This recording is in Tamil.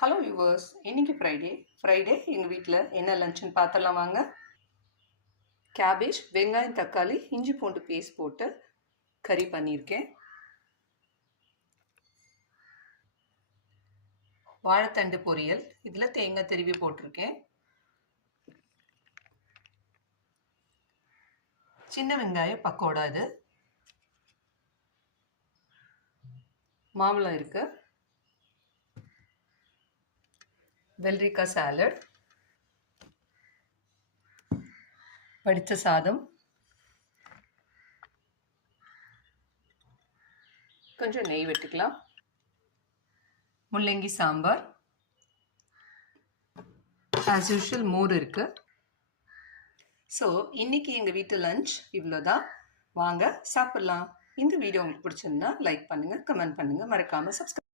ஹலோ வியூவர்ஸ், இன்னைக்கு ஃப்ரைடே எங்கள் வீட்டில் என்ன லஞ்சுன்னு பார்த்துடலாம் வாங்க. கேபேஜ், வெங்காயம், தக்காளி, இஞ்சி பூண்டு பேஸ்ட் போட்டு கறி பண்ணியிருக்கேன். வாழைத்தண்டு பொரியல், இதில் தேங்காய் திருவி போட்டிருக்கேன். சின்ன வெங்காய பக்கோடா, இது மாம்பழம் இருக்கு, வெள்ளரிக்காய் சாலட், வடித்த சாதம், கொஞ்சம் நெய் வெட்டுக்கலாம், முள்ளங்கி சாம்பார், ஆஸ் யூஷுவல் மோர் இருக்கு. ஸோ இன்னைக்கு எங்கள் வீட்டு லஞ்ச் இவ்வளோதான். வாங்க சாப்பிட்லாம். இந்த வீடியோ உங்களுக்கு பிடிச்சிருந்தா லைக் பண்ணுங்கள், கமெண்ட் பண்ணுங்கள், மறக்காமல் சப்ஸ்கிரைப்